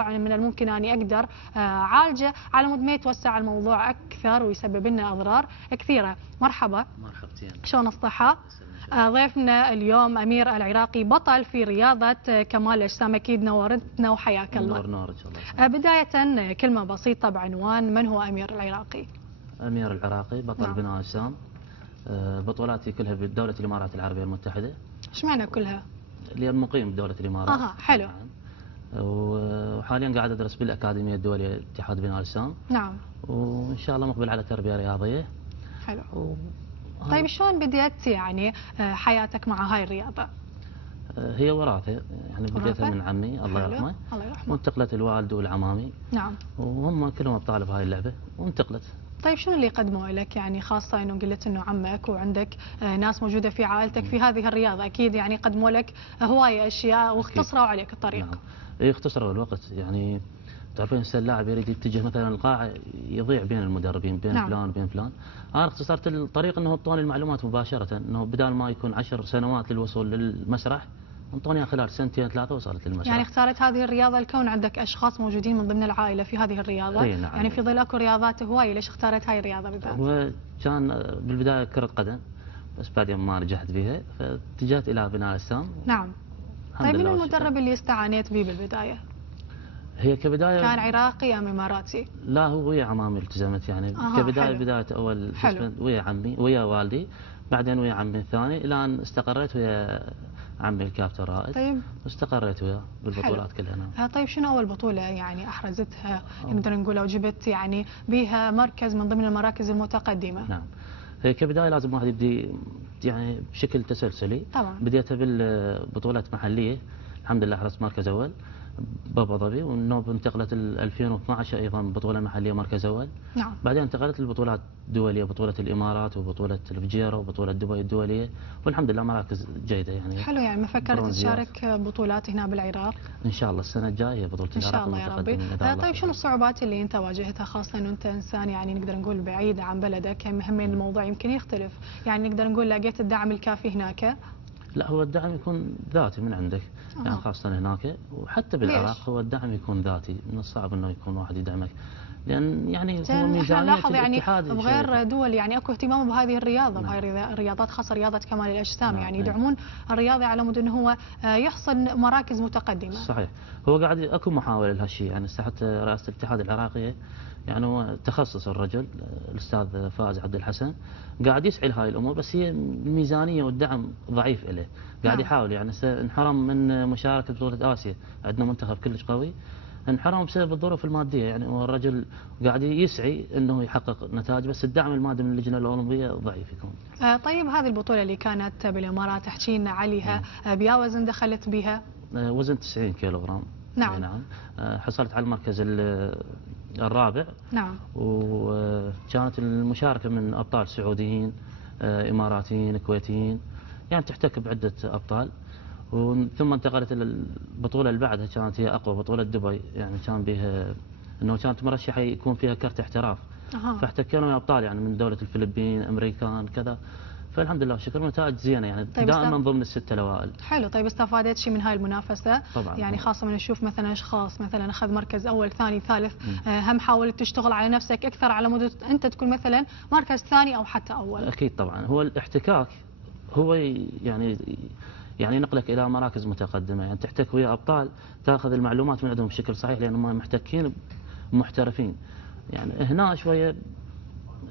من الممكن أني أقدر أعالجه على مود ما يتوسع الموضوع أكثر ويسبب لنا أضرار كثيرة. مرحبا. مرحبتين. شلون الصحة؟ ضيفنا اليوم أمير العراقي، بطل في رياضة كمال الأجسام. أكيد نورتنا وحياك الله. نور إن شاء الله. بداية كلمة بسيطة بعنوان من هو أمير العراقي؟ أمير العراقي بطل بناء أجسام. بطولاتي كلها بدولة الإمارات العربية المتحدة. إيش معنى كلها؟ لأن مقيم بدولة الإمارات. حلو. وحاليا قاعد أدرس بالأكاديمية الدولية اتحاد بناء الأجسام. نعم. وإن شاء الله مقبل على تربية رياضية. حلو. طيب شلون بديت يعني حياتك مع هاي الرياضة؟ هي وراثة، يعني بديتها من عمي الله يرحمه. الله يرحمه. وانتقلت الوالد والعمامي. نعم. وهم كلهم أبطال بهاي اللعبة وانتقلت. طيب شنو اللي قدموا لك، يعني خاصة انه قلت انه عمك وعندك ناس موجودة في عائلتك في هذه الرياضة، اكيد يعني قدموا لك هواية اشياء واختصروا عليك الطريق. نعم. اختصروا الوقت، يعني تعرفين هسه اللاعب يريد يتجه مثلا القاعة يضيع بين المدربين بين نعم. فلان وبين فلان. انا اختصرت الطريق انه اعطوني المعلومات مباشرة، انه بدال ما يكون 10 سنوات للوصول للمسرح انطوني خلال سنتين ثلاثة وصلت للمسرح. يعني اختارت هذه الرياضة الكون عندك اشخاص موجودين من ضمن العائلة في هذه الرياضة. نعم. يعني في ظل اكو رياضات هواية، ليش اختارت هاي الرياضة بالذات؟ وكان بالبداية كرة قدم، بس بعدين ما نجحت فيها فاتجهت الى بناء الاجسام. نعم. طيب من المدرب اللي استعانيت به بالبداية؟ هي كبداية كان عراقي ام اماراتي؟ لا، هو ويا عمامي التزمت يعني. كبداية حلو. بداية اول ويا عمي ويا والدي، بعدين ويا عمي الثاني، الى ان استقريت ويا عمي الكابتن رائد. طيب. واستقريت وياه بالبطولات كلها. نعم. طيب شنو اول بطولة يعني احرزتها نقدر نقول او جبت يعني بها مركز من ضمن المراكز المتقدمة؟ نعم. هي كبداية لازم واحد يبدي يعني بشكل تسلسلي. طبعا. بديتها بالبطولات محلية، الحمد لله حرزت مركز اول بابو ظبي، والنوب انتقلت 2012 ايضا بطوله محليه مركز اول. نعم. بعدين انتقلت للبطولات الدوليه، بطوله الامارات وبطوله الفجيره وبطوله دبي الدوليه، والحمد لله مراكز جيده يعني. حلو. يعني ما فكرت تشارك بطولات هنا بالعراق؟ ان شاء الله السنه الجايه بطوله العراق ان شاء الله يا ربي. طيب شنو الصعوبات اللي انت واجهتها، خاصه انه انت انسان يعني نقدر نقول بعيد عن بلدك، همين الموضوع يمكن يختلف، يعني نقدر نقول لقيت الدعم الكافي هناك؟ لا، هو الدعم يكون ذاتي من عندك. يعني خاصة هناك وحتى بالعراق هو الدعم يكون ذاتي، من الصعب انه يكون واحد يدعمك، لان يعني هو ميزانية نلاحظ يعني الاتحاد بغير دول يعني اكو اهتمام بهذه الرياضة. نعم. بهذه الرياضات خاصة رياضة كمال الأجسام. نعم. يعني يدعمون الرياضي على مود انه هو يحصل مراكز متقدمة. صحيح. هو قاعد اكو محاولة لهالشيء، يعني حتى رئاسة الاتحاد العراقية يعني هو تخصص الرجل الاستاذ فائز عبد الحسن قاعد يسعى لهاي الامور، بس هي الميزانيه والدعم ضعيف له. قاعد يحاول يعني انحرم من مشاركه بطوله اسيا، عندنا منتخب كلش قوي انحرم بسبب الظروف الماديه. يعني هو الرجل قاعد يسعي انه يحقق نتائج، بس الدعم المادي من اللجنه الاولمبيه ضعيف يكون. طيب هذه البطوله اللي كانت بالامارات احكي لنا عليها، بيا وزن دخلت بها؟ وزن 90 كيلوغرام. نعم. نعم. حصلت على المركز الرابع. نعم. وكانت المشاركة من أبطال سعوديين إماراتيين كويتيين، يعني تحتك بعدة أبطال. ثم انتقلت البطولة اللي بعدها كانت هي أقوى بطولة دبي، يعني كان بها أنه كانت مرشحة يكون فيها كرت احتراف. فاحتكينا ويا أبطال يعني من دولة الفلبين أمريكان كذا، فالحمد لله شكر نتائج زينه يعني. طيب دائما ضمن الستة الاوائل. حلو. طيب استفادت شيء من هاي المنافسه؟ طبعا. يعني خاصه من نشوف مثلا اشخاص مثلا اخذ مركز اول ثاني ثالث، هم حاولت تشتغل على نفسك اكثر على مود انت تكون مثلا مركز ثاني او حتى اول؟ اكيد طبعا. هو الاحتكاك هو يعني ينقلك الى مراكز متقدمه، يعني تحتك ويا ابطال تاخذ المعلومات من عندهم بشكل صحيح، لانهم محتكين بمحترفين. يعني هنا شويه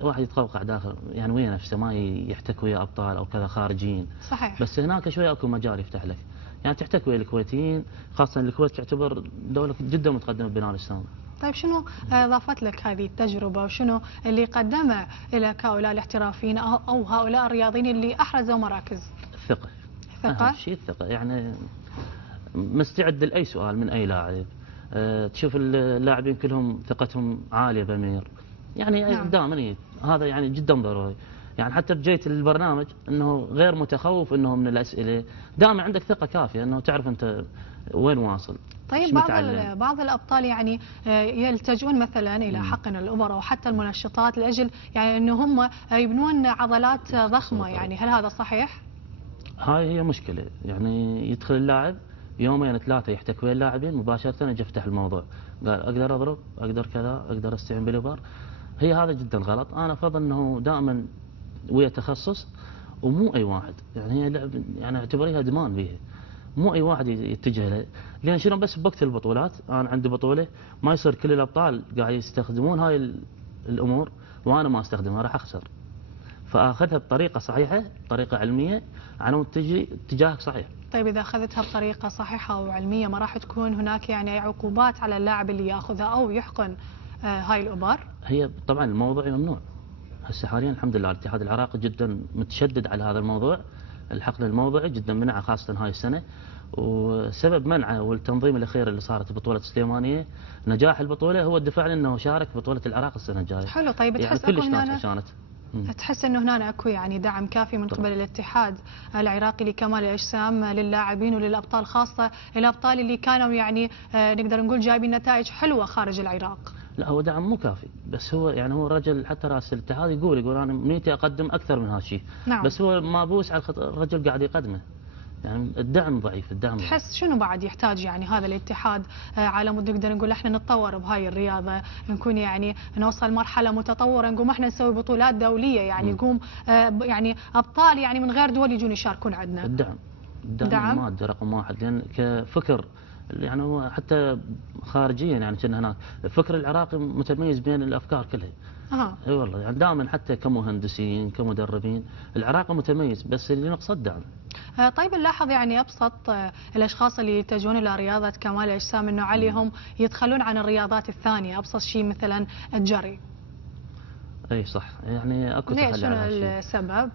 واحد يتقوقع داخل يعني ويا نفسه، ما يحتك ويا ابطال او كذا خارجيين. صحيح. بس هناك شويه اكو مجال يفتح لك، يعني تحتك ويا الكويتيين، خاصه الكويت تعتبر دوله جدا متقدمه ببناء الاجسام. طيب شنو اضافت لك هذه التجربه، وشنو اللي قدمه لك هؤلاء الاحترافيين او هؤلاء الرياضيين اللي احرزوا مراكز؟ الثقه. الثقه. اهم شيء الثقه، يعني مستعد لاي سؤال من اي لاعب. تشوف اللاعبين كلهم ثقتهم عاليه بامير، يعني نعم. دائما هذا يعني جدا ضروري. يعني حتى بجيت البرنامج انه غير متخوف انه من الاسئله، دائما عندك ثقه كافيه انه تعرف انت وين واصل. طيب بعض الابطال يعني يلتجؤون مثلا الى حقن الابر او حتى المنشطات لاجل يعني انه هم يبنون عضلات ضخمه، يعني هل هذا صحيح؟ هاي هي مشكله، يعني يدخل اللاعب يومين 3 يحتك ويا اللاعبين مباشره اجي افتح الموضوع، قال اقدر اضرب، اقدر كذا، اقدر استعين بالابر. هي هذا جدا غلط. انا افضل انه دائما ويا تخصص، ومو اي واحد، يعني هي لعب يعني اعتبريها ادمان بيها، مو اي واحد يتجه له. لان شنو بس بوقت البطولات انا عندي بطوله ما يصير كل الابطال قاعد يستخدمون هاي الامور وانا ما استخدمها راح اخسر. فاخذها بطريقه صحيحه، طريقه علميه، على تجي اتجاهك صحيح. طيب إذا أخذتها بطريقة صحيحة وعلمية ما راح تكون هناك يعني أي عقوبات على اللاعب اللي يأخذها أو يحقن هاي الأبار؟ هي طبعا الموضوع ممنوع. هسه حاليا الحمد لله الاتحاد العراقي جدا متشدد على هذا الموضوع، الحقن الموضعي جدا منعه خاصة هاي السنة. وسبب منعه والتنظيم الأخير اللي صارت بطولة السليمانية، نجاح البطولة هو الدفاع لأنه شارك بطولة العراق السنة الجاية. حلو. طيب يعني تحس كلش أكو ناس هنا عشانت. تحس انه هنا اكو يعني دعم كافي من قبل الاتحاد العراقي لكمال الاجسام للاعبين وللابطال، خاصه الابطال اللي كانوا يعني نقدر نقول جايبين نتائج حلوه خارج العراق؟ لا هو دعم مو كافي، بس هو يعني هو رجل حتى راس الاتحاد يقول انا نيتي اقدم اكثر من هالشيء. نعم. بس هو ما بوس على الرجل قاعد يقدمه، يعني الدعم ضعيف، الدعم ضعيف. تحس شنو بعد يحتاج يعني هذا الاتحاد على مود نقدر نقول احنا نتطور بهاي الرياضه، نكون يعني نوصل مرحله متطوره، نقوم احنا نسوي بطولات دوليه، يعني يقوم يعني ابطال يعني من غير دول يجون يشاركون عندنا؟ الدعم المادي رقم واحد، لان كفكر يعني هو حتى خارجيا يعني كنا هناك الفكر العراقي متميز بين الافكار كلها. اي والله يعني دائما حتى كمهندسين كمدربين العراق متميز، بس اللي نقصه الدعم. طيب نلاحظ يعني ابسط الاشخاص اللي يتجهون الى رياضه كمال الاجسام انه عليهم يتخلون عن الرياضات الثانيه، ابسط شيء مثلا الجري. اي صح، يعني اكو ليش شنو السبب؟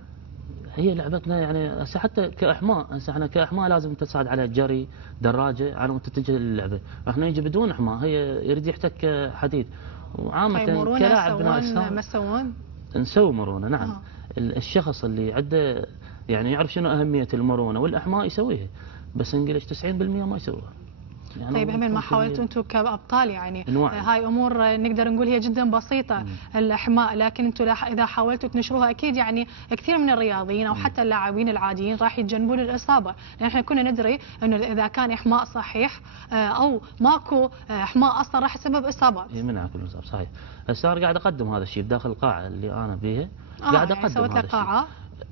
هي لعبتنا يعني حتى كاحماء، هسه احنا كاحماء لازم تساعد على جري دراجه على مود تتجه للعبه، احنا نجي بدون احماء هي يريد يحتك حديد. وعامه كلاعب بناء اجسام ما تسوون؟ نسوي مرونه نعم. الشخص اللي عنده يعني يعرف شنو اهميه المرونه والاحماء يسويها، بس انجلش 90% ما يسويها. يعني طيب همين ما حاولتوا انتم كابطال يعني هاي امور نقدر نقول هي جدا بسيطه الاحماء، لكن انتم اذا حاولتوا تنشروها اكيد يعني كثير من الرياضيين او حتى اللاعبين العاديين راح يتجنبون الاصابه، لان احنا كنا ندري انه اذا كان احماء صحيح او ماكو احماء اصلا راح يسبب اصابات. يمنع كل الاصابات صحيح. هسه انا قاعد اقدم هذا الشيء بداخل القاعه اللي انا بيها، قاعد اقدم سويت لك قاعه؟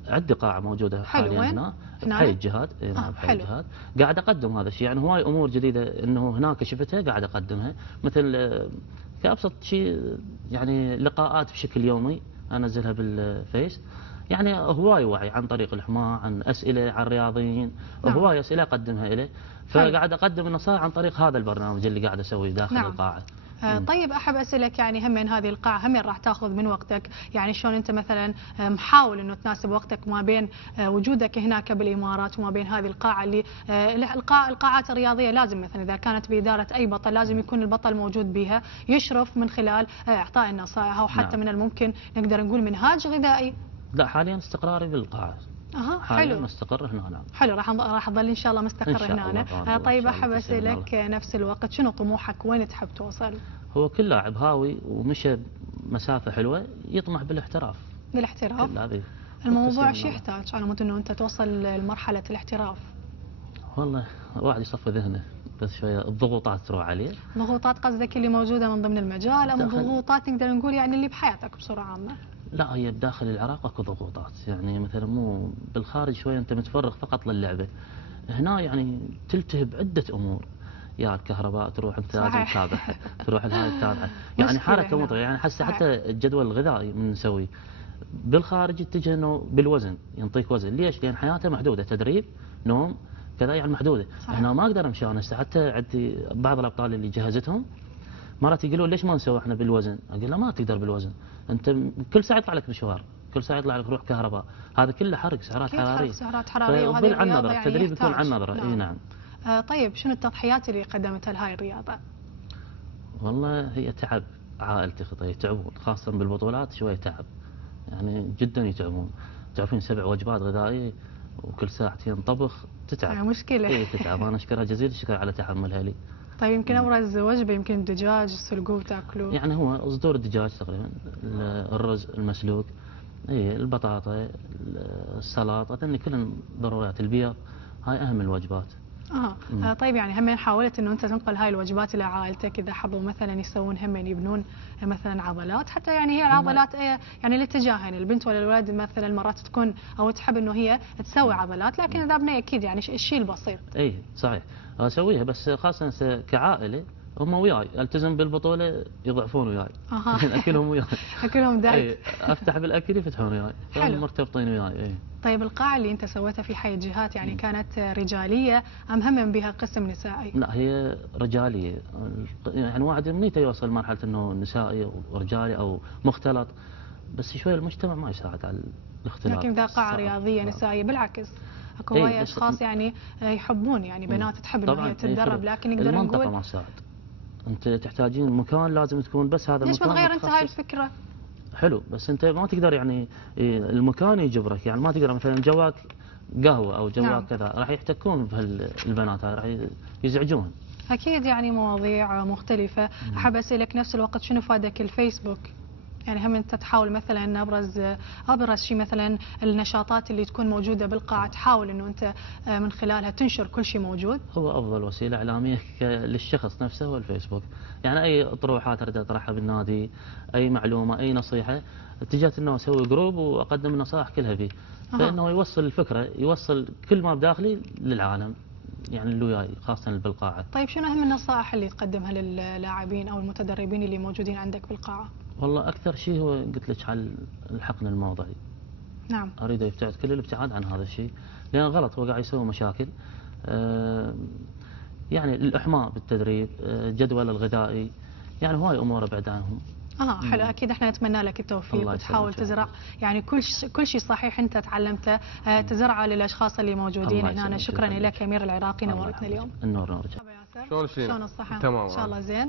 عندي قاعه موجوده حاليا هنا بحي الجهاد. نعم بحي الجهاد قاعد اقدم هذا الشيء، يعني هواي امور جديده انه هناك شفتها قاعد اقدمها، مثل كابسط شيء يعني لقاءات بشكل يومي انزلها بالفيس، يعني هواي وعي عن طريق الحماة، عن اسئله عن الرياضيين، هواي اسئله اقدمها اليه، فقاعد اقدم النصائح عن طريق هذا البرنامج اللي قاعد اسويه داخل القاعه. طيب احب اسالك يعني همين هذه القاعه همين راح تاخذ من وقتك، يعني شلون انت مثلا محاول انه تناسب وقتك ما بين وجودك هناك بالامارات وما بين هذه القاعه اللي القاعات الرياضيه لازم مثلا اذا كانت باداره اي بطل لازم يكون البطل موجود بها يشرف من خلال اعطاء النصائح او حتى من الممكن نقدر نقول منهاج غذائي. لا حاليا استقراري بالقاعه. حلو. مستقر هنا. نعم. حلو راح اظل ان شاء الله مستقر هنا. طيب احب اسالك نفس الوقت شنو طموحك وين تحب توصل؟ هو كل لاعب هاوي ومشى مسافه حلوه يطمح بالاحتراف. بالاحتراف؟ الموضوع شو يحتاج على مود انه انت توصل لمرحله الاحتراف؟ والله واحد يصفي ذهنه بس شويه الضغوطات تروح عليه. ضغوطات قصدك اللي موجوده من ضمن المجال ام ضغوطات نقدر نقول يعني اللي بحياتك بصوره عامه؟ لا هي بداخل العراق اكو ضغوطات، يعني مثلا مو بالخارج شويه انت متفرغ فقط للعبه، هنا يعني تلتهب عده امور، يا الكهرباء تروح انت لازم تتابعها، تروح الهاي تتابعها، يعني حركه مضغه، يعني حتى الجدول الغذائي من نسويه. بالخارج يتجه انه بالوزن ينطيك وزن، ليش؟ لان حياته محدوده، تدريب نوم كذا يعني محدوده. احنا ما اقدر امشي انا حتى عندي بعض الابطال اللي جهزتهم مرات يقولون ليش ما نسوي احنا بالوزن؟ اقول له ما تقدر بالوزن، انت كل ساعه يطلع لك مشوار، كل ساعه يطلع لك روح كهرباء، هذا كله حرق سعرات حراريه. سعرات حراريه وهذه عن نظره يعني التدريب يكون عن نظره. اي نعم. طيب شنو التضحيات اللي قدمتها لهاي الرياضه؟ والله هي تعب عائلتي خطيه يتعبون، خاصه بالبطولات شويه تعب، يعني جدا يتعبون، تعرفين 7 وجبات غذائيه وكل ساعتين طبخ تتعب. مشكله. اي تتعب، انا اشكرها جزيل الشكر على تحملها لي. طيب يمكن ابرز وجبه يمكن الدجاج تسلقوه وتاكلوه؟ يعني هو صدور الدجاج تقريبا، الرز المسلوق، اي البطاطا، السلطه، هذني كلهم ضروريات، البيض، هاي اهم الوجبات. طيب يعني هم حاولت انه انت تنقل هاي الوجبات الى عائلتك اذا حبوا مثلا يسوون هم يبنون مثلا عضلات، حتى يعني هي العضلات يعني الاتجاهين البنت ولا الولد مثلا مرات تكون او تحب انه هي تسوي عضلات، لكن اذا بني اكيد يعني الشيء البسيط. اي صحيح اسويها، بس خاصه كعائله هم وياي، التزم بالبطوله يضعفون وياي. اكلهم وياي. اكلهم دايت. افتح بالاكل يفتحون وياي، فهم مرتبطين وياي. طيب القاعه اللي انت سويتها في حي الجهات يعني كانت رجاليه ام هم بها قسم نسائي؟ لا هي رجاليه، يعني واحد يمنيته يوصل مرحله انه نسائي ورجالي او مختلط، بس شوي المجتمع ما يساعد على الاختلاط. لكن ذا قاعه رياضيه نسائيه بالعكس اكو هواي اشخاص يعني يحبون يعني بنات تحب انه هي تتدرب، لكن نقدر نقول المنطقه ما تساعد. انت تحتاجين مكان لازم تكون بس هذا المكان. ليش ما تغير انت هاي الفكره؟ حلو، بس انت ما تقدر يعني المكان يجبرك، يعني ما تقدر مثلا جواك قهوه او جواك كذا راح يحتكون بهالبنات هاي، راح يزعجون. اكيد يعني مواضيع مختلفه. احب اسالك نفس الوقت شنو فادك الفيسبوك؟ يعني هم انت تحاول مثلا ابرز شيء مثلا النشاطات اللي تكون موجوده بالقاعه تحاول انه انت من خلالها تنشر كل شيء موجود. هو افضل وسيله اعلاميه للشخص نفسه هو الفيسبوك، يعني اي اطروحات اريد اطرحها بالنادي، اي معلومه اي نصيحه اتجهت انه اسوي جروب واقدم النصائح كلها فيه، فانه يوصل الفكره، يوصل كل ما بداخلي للعالم يعني اللي وياي خاصه بالقاعه. طيب شنو اهم النصائح اللي تقدمها للاعبين او المتدربين اللي موجودين عندك بالقاعه؟ والله اكثر شيء هو قلت لك على الحقن الموضعي. نعم. اريد يبتعد كل الابتعاد عن هذا الشيء، لان غلط، هو قاعد يسوي مشاكل. يعني الاحماء بالتدريب، الجدول الغذائي، يعني هواي امور ابعد عنهم. حلو، اكيد احنا نتمنى لك التوفيق وتحاول تزرع يعني كل شيء صحيح انت تعلمته تزرعه للاشخاص اللي موجودين هنا. شكرا لك امير العراقي، نورتنا اليوم. النور نورك. شلون الصحه؟ ان شاء الله زين.